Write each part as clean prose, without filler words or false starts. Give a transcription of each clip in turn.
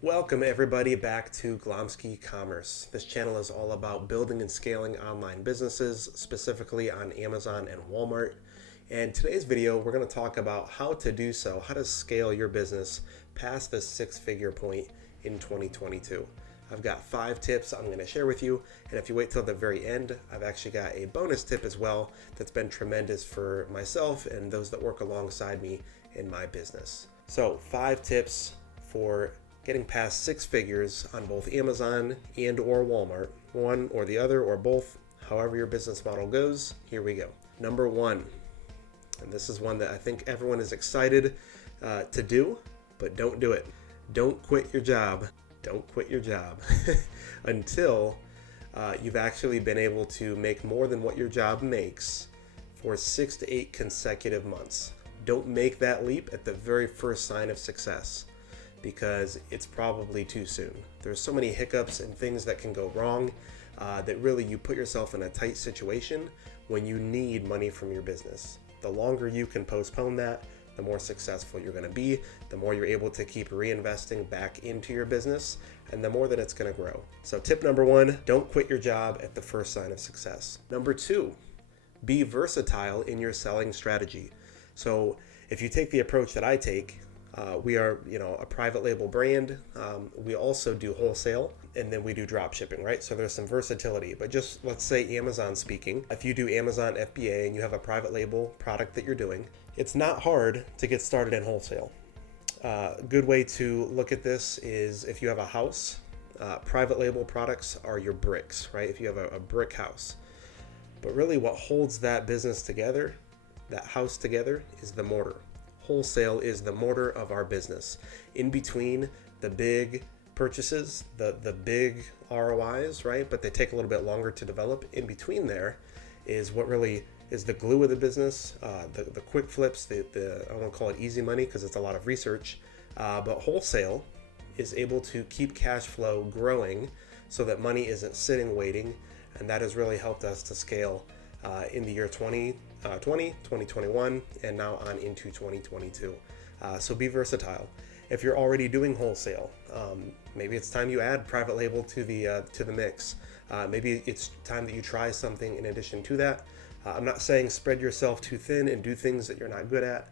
Welcome everybody back to Glomsky Commerce. This channel is all about building and scaling online businesses, specifically on Amazon and Walmart. And today's video, we're going to talk about how to do so, how to scale your business past the six-figure point in 2022. I've got 5 tips I'm going to share with you, and if you wait till the very end, I've actually got a bonus tip as well that's been tremendous for myself and those that work alongside me in my business. So 5 tips for getting past 6 figures on both Amazon and or Walmart, one or the other or both, however your business model goes. Here we go. Number 1, and this is one that I think everyone is excited to do, but don't do it. Don't quit your job. Don't quit your job until you've actually been able to make more than what your job makes for 6 to 8 consecutive months. Don't make that leap at the very first sign of success, because it's probably too soon. There's so many hiccups and things that can go wrong that really you put yourself in a tight situation when you need money from your business. The longer you can postpone that, the more successful you're going to be, the more you're able to keep reinvesting back into your business, and the more that it's going to grow. So tip number 1, don't quit your job at the first sign of success. Number 2, be versatile in your selling strategy. So if you take the approach that I take, we are, a private label brand. We also do wholesale, and then we do drop shipping, right? So there's some versatility, but just let's say Amazon speaking, if you do Amazon FBA and you have a private label product that you're doing, it's not hard to get started in wholesale. Good way to look at this is if you have a house, private label products are your bricks, right? If you have a brick house, but really what holds that business together, that house together, is the mortar. Wholesale is the mortar of our business. In between the big purchases, the big ROIs, right? But they take a little bit longer to develop. In between there is what really is the glue of the business, the quick flips, I won't call it easy money because it's a lot of research, but wholesale is able to keep cash flow growing so that money isn't sitting waiting, and that has really helped us to scale in the year 2021, and now on into 2022. So be versatile. If you're already doing wholesale, maybe it's time you add private label to the mix. Maybe it's time that you try something in addition to that. I'm not saying spread yourself too thin and do things that you're not good at,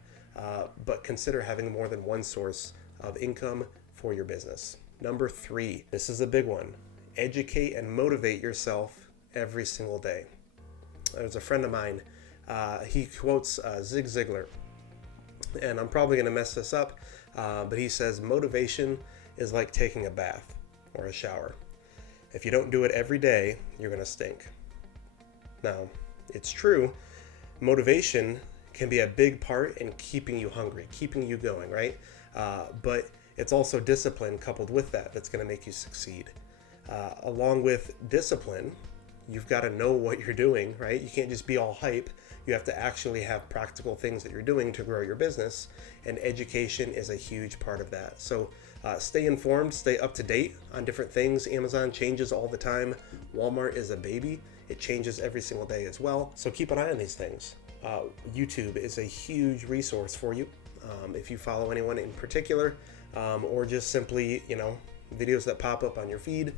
but consider having more than one source of income for your business. Number 3, this is a big one. Educate and motivate yourself every single day. There's a friend of mine, he quotes Zig Ziglar, and I'm probably going to mess this up, but he says motivation is like taking a bath or a shower. If you don't do it every day, you're going to stink. Now, it's true, motivation can be a big part in keeping you hungry, keeping you going, right? But it's also discipline coupled with that that's going to make you succeed. Along with discipline, you've got to know what you're doing, right? You can't just be all hype. You have to actually have practical things that you're doing to grow your business, and education is a huge part of that. So stay informed, stay up to date on different things. Amazon changes all the time. Walmart is a baby. It changes every single day as well. So keep an eye on these things. YouTube is a huge resource for you. If you follow anyone in particular, or just simply, videos that pop up on your feed,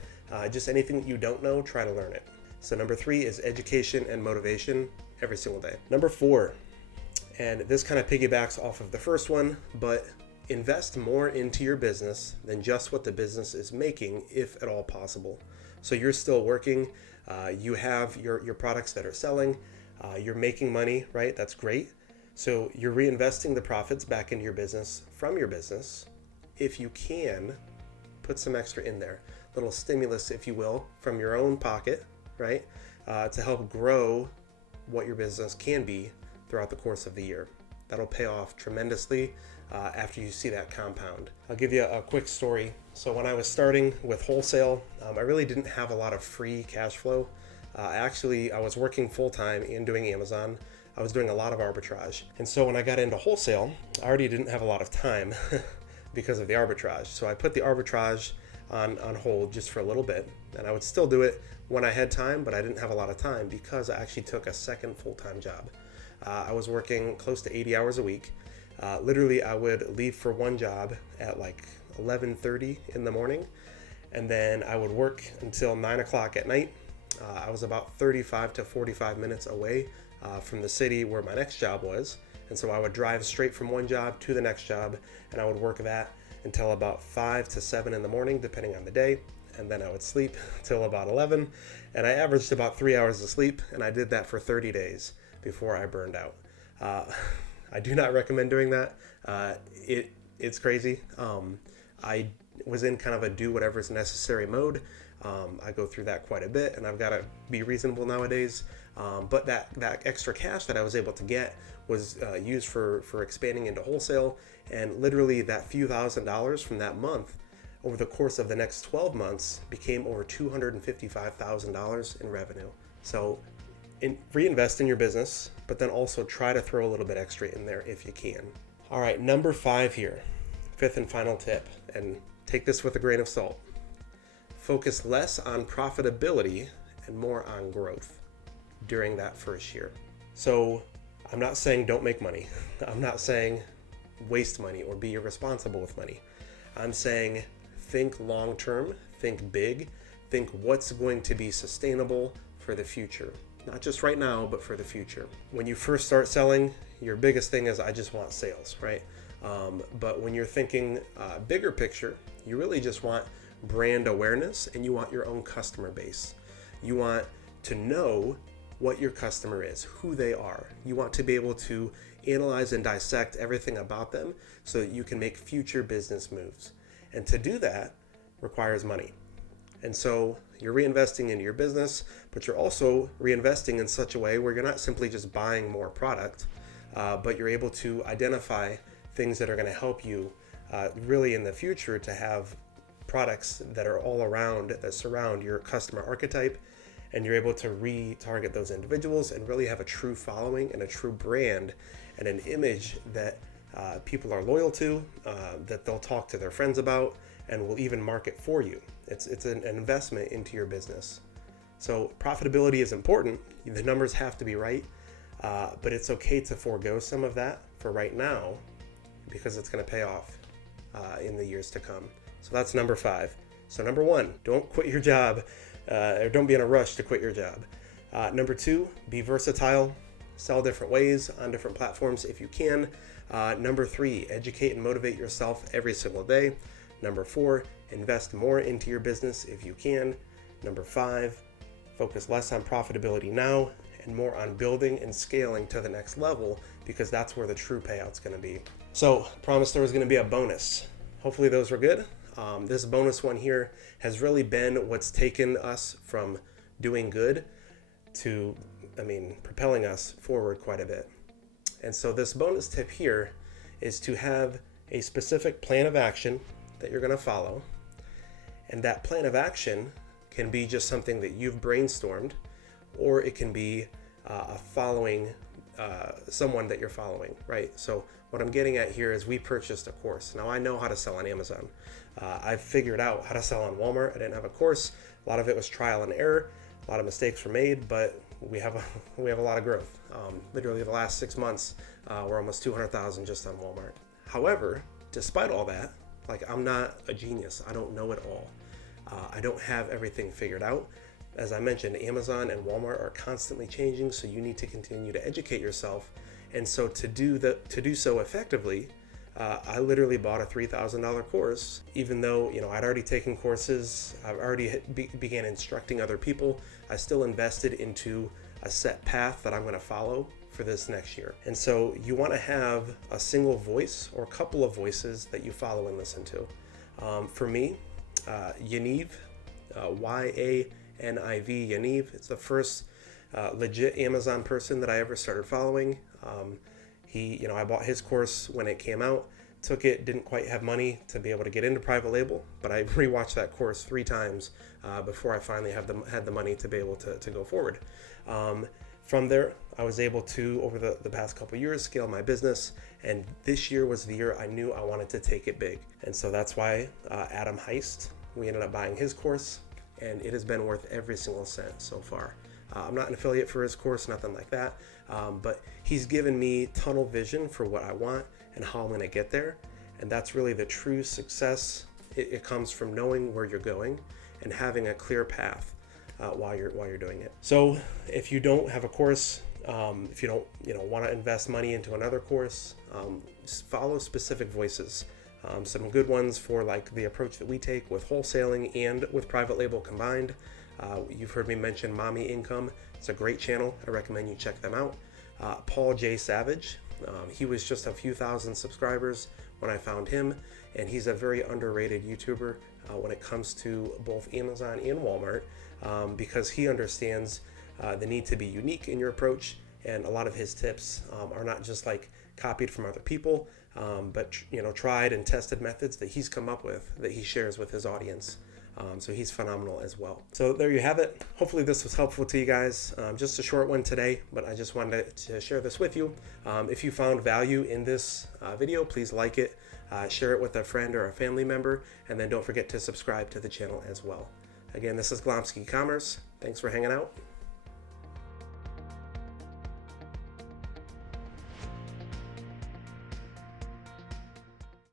just anything that you don't know, try to learn it. So number 3 is education and motivation every single day. Number 4, and this kind of piggybacks off of the first one, but invest more into your business than just what the business is making, if at all possible. So you're still working, you have your products that are selling, you're making money, right? That's great. So you're reinvesting the profits back into your business from your business. If you can, put some extra in there, little stimulus, if you will, from your own pocket, right? To help grow what your business can be throughout the course of the year. That'll pay off tremendously after you see that compound. I'll give you a quick story. So when I was starting with wholesale, I really didn't have a lot of free cash flow. Actually, I was working full-time and doing Amazon. I was doing a lot of arbitrage. And so when I got into wholesale, I already didn't have a lot of time because of the arbitrage. So I put the arbitrage on hold just for a little bit, and I would still do it when I had time, but I didn't have a lot of time because I actually took a second full-time job. I was working close to 80 hours a week. Literally, I would leave for one job at like 11:30 in the morning, and then I would work until 9 o'clock at night. I was about 35 to 45 minutes away from the city where my next job was, and so I would drive straight from one job to the next job, and I would work that until about 5 to 7 in the morning, depending on the day, and then I would sleep till about 11, and I averaged about 3 hours of sleep, and I did that for 30 days before I burned out. I do not recommend doing that. It's crazy. I was in kind of a do whatever's necessary mode. I go through that quite a bit, and I've got to be reasonable nowadays. But that extra cash that I was able to get was used for expanding into wholesale, and literally that few $1,000s from that month over the course of the next 12 months became over $255,000 in revenue. So reinvest in your business, but then also try to throw a little bit extra in there if you can. All right, number 5 here, 5th and final tip, and take this with a grain of salt. Focus less on profitability and more on growth during that first year. So I'm not saying don't make money. I'm not saying waste money or be irresponsible with money. I'm saying think long term, think big, think what's going to be sustainable for the future. Not just right now, but for the future. When you first start selling, your biggest thing is I just want sales, right? But when you're thinking bigger picture, you really just want brand awareness, and you want your own customer base. You want to know what your customer is, who they are. You want to be able to analyze and dissect everything about them so that you can make future business moves. And to do that requires money. And so you're reinvesting into your business, but you're also reinvesting in such a way where you're not simply just buying more product, but you're able to identify things that are going to help you really in the future to have products that are all around, that surround your customer archetype, and you're able to retarget those individuals and really have a true following and a true brand and an image that people are loyal to, that they'll talk to their friends about, and will even market for you. It's an investment into your business. So profitability is important. The numbers have to be right, but it's okay to forego some of that for right now because it's going to pay off in the years to come. So that's number 5. So number 1, don't quit your job, or don't be in a rush to quit your job. Number 2, be versatile, sell different ways on different platforms if you can. Number 3, educate and motivate yourself every single day. Number 4, invest more into your business if you can. Number 5, focus less on profitability now and more on building and scaling to the next level, because that's where the true payout's going to be. So, promised there was going to be a bonus. Hopefully those were good. This bonus one here has really been what's taken us from doing good to, propelling us forward quite a bit. And so this bonus tip here is to have a specific plan of action that you're going to follow. And that plan of action can be just something that you've brainstormed, or it can be someone that you're following, right? So what I'm getting at here is we purchased a course. Now I know how to sell on Amazon. I've figured out how to sell on Walmart. I didn't have a course. A lot of it was trial and error. A lot of mistakes were made, but we have a lot of growth. Literally the last 6 months, we're almost 200,000 just on Walmart. However, despite all that, I'm not a genius. I don't know it all. I don't have everything figured out. As I mentioned, Amazon and Walmart are constantly changing, so you need to continue to educate yourself. And so to do so effectively, I literally bought a $3,000 course, even though I'd already taken courses. I've already began instructing other people. I still invested into a set path that I'm going to follow for this next year. And so you want to have a single voice or a couple of voices that you follow and listen to. For me, Yaniv, YANIV, Yaniv. It's the first legit Amazon person that I ever started following. I bought his course when it came out, took it, didn't quite have money to be able to get into private label, but I rewatched that course 3 times before I finally had the money to be able to go forward. From there, I was able to, over the past couple of years, scale my business, and this year was the year I knew I wanted to take it big. And so that's why Adam Heist, we ended up buying his course, and it has been worth every single cent so far. I'm not an affiliate for his course, nothing like that, but he's given me tunnel vision for what I want and how I'm going to get there, and that's really the true success It comes from knowing where you're going and having a clear path while you're doing it. So if you don't have a course, if you don't want to invest money into another course, follow specific voices. Some good ones for like the approach that we take with wholesaling and with private label combined. You've heard me mention Mommy Income. It's a great channel. I recommend you check them out. Paul J. Savage. He was just a few thousand subscribers when I found him, and he's a very underrated YouTuber when it comes to both Amazon and Walmart, because he understands the need to be unique in your approach, and a lot of his tips are not just like copied from other people, but tried and tested methods that he's come up with that he shares with his audience. So he's phenomenal as well. So there you have it. Hopefully this was helpful to you guys. Just a short one today, but I just wanted to share this with you. If you found value in this video, please like it, share it with a friend or a family member, and then don't forget to subscribe to the channel as well. Again, this is Glomsky Commerce. Thanks for hanging out.